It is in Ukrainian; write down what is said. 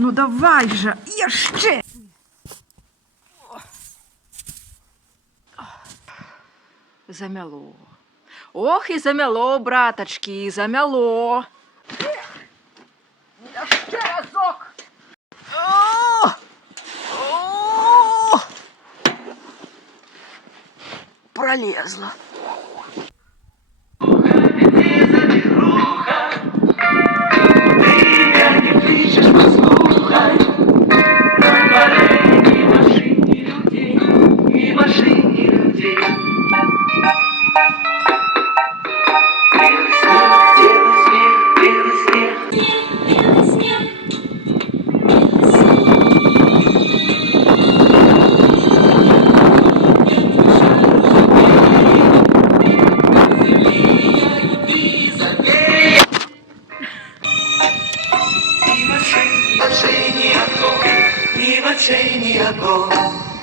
Ну давай же, ще. Замяло. Ох, і замяло, браточки, і замяло. Ще разок. О! О! Пролезла. Ни в очей, ни огонь.